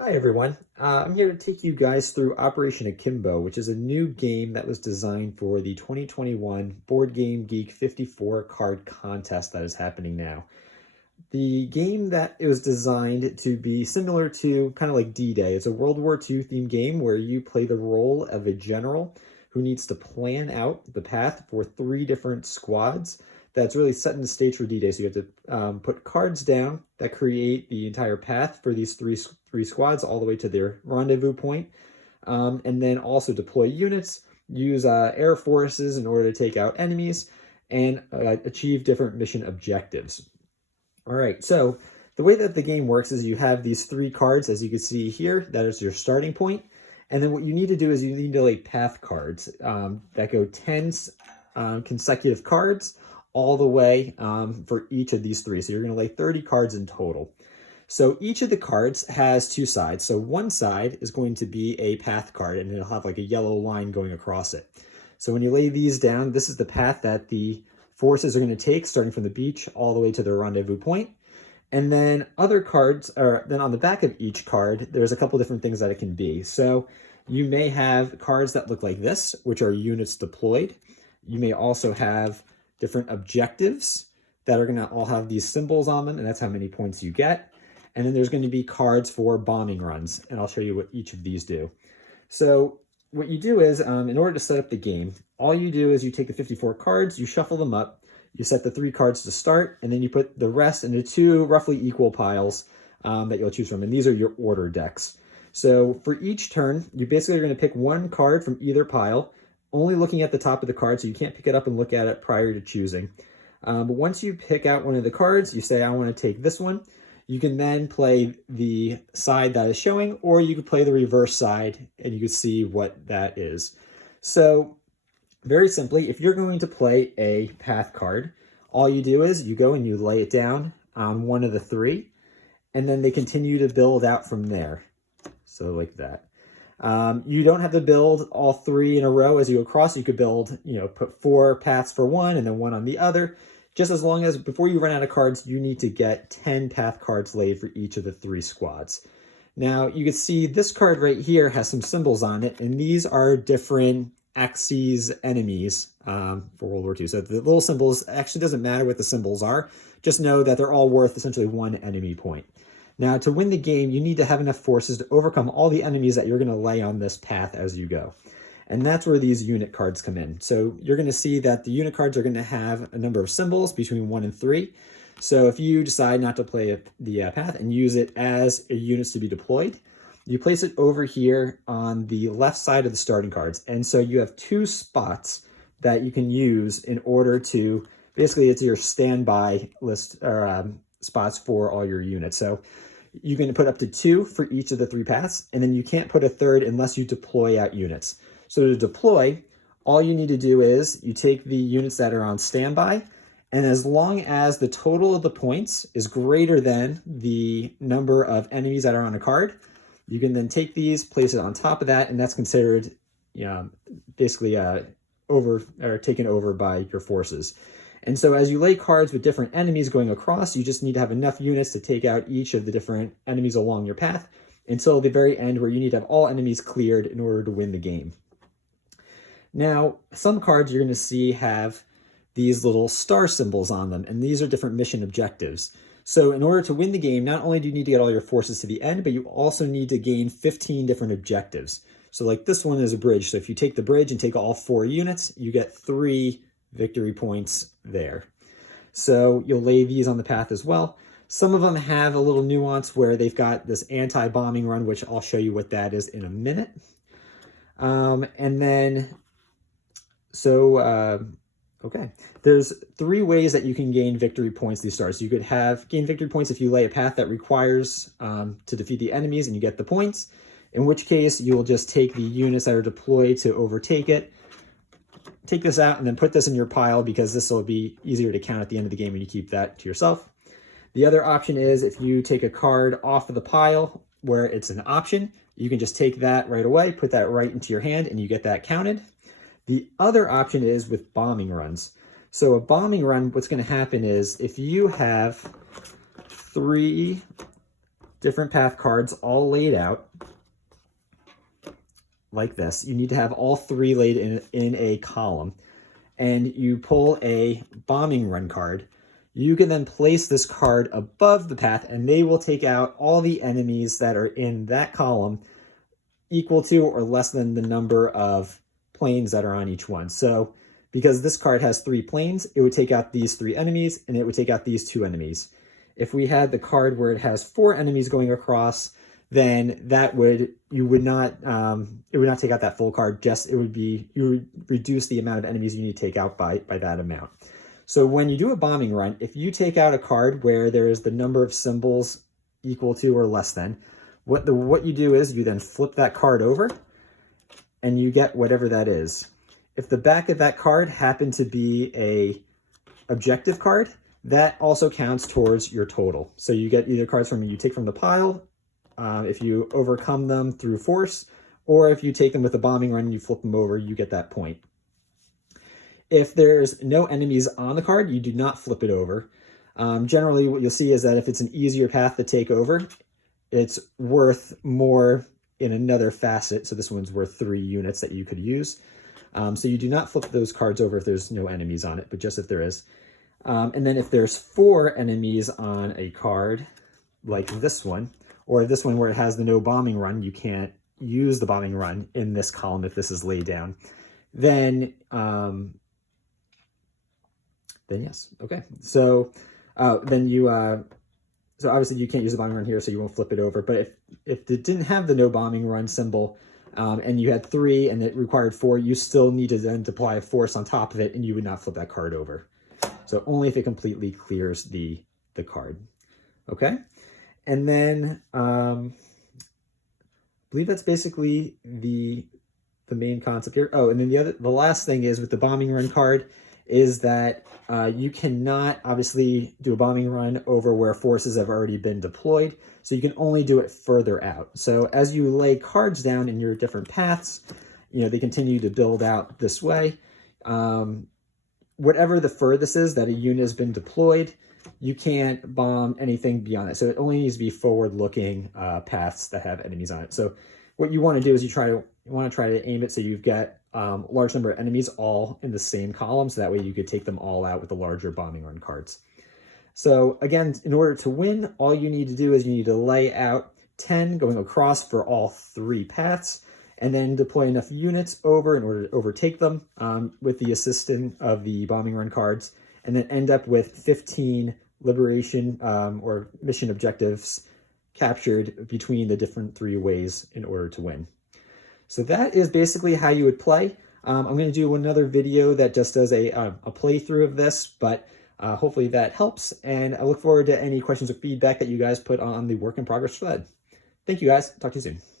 Hi everyone. I'm here to take you guys through Operation Akimbo, which is a new game that was designed for the 2021 Board Game Geek 54 card contest that is happening now. The game that it was designed to be similar to kind of like D-Day. It's a World War II themed game where you play the role of a general who needs to plan out the path for three different squads that's really setting the stage for D-Day. So you have to put cards down that create the entire path for these three squads all the way to their rendezvous point. And then also deploy units, use air forces in order to take out enemies, and achieve different mission objectives. All right, so the way that the game works is you have these three cards, as you can see here, that is your starting point. And then what you need to do is you need to lay path cards that go 10 consecutive cards all the way for each of these three. So you're going to lay 30 cards in total. So each of the cards has two sides. So one side is going to be a path card, and it'll have like a yellow line going across it. So when you lay these down, this is the path that the forces are going to take, starting from the beach all the way to their rendezvous point. And then other cards, or then on the back of each card, there's a couple different things that it can be. So you may have cards that look like this, which are units deployed. You may also have different objectives that are going to all have these symbols on them, and that's how many points you get. And then there's going to be cards for bombing runs, and I'll show you what each of these do. So what you do is, in order to set up the game, all you do is you take the 54 cards, you shuffle them up, you set the 3 cards to start, and then you put the rest into 2 roughly equal piles that you'll choose from. And these are your order decks. So for each turn, you basically are going to pick 1 card from either pile, only looking at the top of the card, so you can't pick it up and look at it prior to choosing. But once you pick out one of the cards, you say, I want to take this one. You can then play the side that is showing, or you could play the reverse side and you can see what that is. So very simply, if you're going to play a path card, all you do is you go and you lay it down on one of the 3, and then they continue to build out from there. So like that. You don't have to build all 3 in a row as you go across. You could build, put 4 paths for one and then 1 on the other. Just as long as before you run out of cards, you need to get 10 path cards laid for each of the 3 squads. Now you can see this card right here has some symbols on it, and these are different Axis enemies for World War II. So the little symbols, actually doesn't matter what the symbols are. Just know that they're all worth essentially 1 enemy point. Now to win the game, you need to have enough forces to overcome all the enemies that you're going to lay on this path as you go. And that's where these unit cards come in. So you're going to see that the unit cards are going to have a number of symbols between 1 and 3. So if you decide not to play the path and use it as a units to be deployed, you place it over here on the left side of the starting cards. And so you have 2 spots that you can use in order to, basically it's your standby list or spots for all your units. So you can put up to 2 for each of the 3 paths, and then you can't put a third unless you deploy out units. So to deploy, all you need to do is you take the units that are on standby, and as long as the total of the points is greater than the number of enemies that are on a card, you can then take these, place it on top of that, and that's considered basically taken over by your forces. And so as you lay cards with different enemies going across, you just need to have enough units to take out each of the different enemies along your path until the very end, where you need to have all enemies cleared in order to win the game. Now, some cards you're going to see have these little star symbols on them, and these are different mission objectives. So in order to win the game, not only do you need to get all your forces to the end, but you also need to gain 15 different objectives. So like this one is a bridge. So if you take the bridge and take all 4 units, you get 3 victory points there. So you'll lay these on the path as well. Some of them have a little nuance where they've got this anti-bombing run, which I'll show you what that is in a minute. And then, okay, there's 3 ways that you can gain victory points these stars. You could gain victory points if you lay a path that requires to defeat the enemies and you get the points, in which case you will just take the units that are deployed to overtake it, take this out, and then put this in your pile because this will be easier to count at the end of the game and you keep that to yourself. The other option is if you take a card off of the pile where it's an option, you can just take that right away, put that right into your hand, and you get that counted. The other option is with bombing runs. So a bombing run, what's going to happen is if you have 3 different path cards all laid out like this. You need to have all 3 laid in a column, and you pull a bombing run card. You can then place this card above the path, and they will take out all the enemies that are in that column equal to or less than the number of planes that are on each one. So because this card has 3 planes, it would take out these 3 enemies, and it would take out these 2 enemies. If we had the card where it has 4 enemies going across, then that would, you would not, it would not take out that full card, just it would be, you would reduce the amount of enemies you need to take out by that amount. So when you do a bombing run, if you take out a card where there is the number of symbols equal to or less than, what you do is you then flip that card over and you get whatever that is. If the back of that card happened to be a objective card, that also counts towards your total. So you get either cards you take from the pile, if you overcome them through force, or if you take them with a bombing run and you flip them over, you get that point. If there's no enemies on the card, you do not flip it over. Generally, what you'll see is that if it's an easier path to take over, it's worth more in another facet. So this one's worth 3 units that you could use. So you do not flip those cards over if there's no enemies on it, but just if there is. And then if there's 4 enemies on a card, like this one, or this one where it has the no bombing run, you can't use the bombing run in this column if this is laid down, then yes, okay. So then you, so obviously you can't use the bombing run here, so you won't flip it over. But if it didn't have the no bombing run symbol, and you had 3 and it required 4, you still need to then apply a force on top of it, and you would not flip that card over. So only if it completely clears the card. Okay, and then I believe that's basically the main concept here. Oh, and then the last thing is with the bombing run card is that you cannot obviously do a bombing run over where forces have already been deployed. So you can only do it further out. So as you lay cards down in your different paths, they continue to build out this way. Whatever the furthest is that a unit has been deployed, you can't bomb anything beyond that. So it only needs to be forward-looking paths that have enemies on it. So what you want to do is you want to try to aim it so you've got a large number of enemies all in the same column, so that way you could take them all out with the larger bombing run cards. So again, in order to win, all you need to do is you need to lay out 10 going across for all 3 paths, and then deploy enough units over in order to overtake them with the assistance of the bombing run cards, and then end up with 15 liberation or mission objectives captured between the different 3 ways in order to win. So that is basically how you would play. I'm going to do another video that just does a playthrough of this, but hopefully that helps, and I look forward to any questions or feedback that you guys put on the work in progress thread. Thank you guys. Talk to you soon.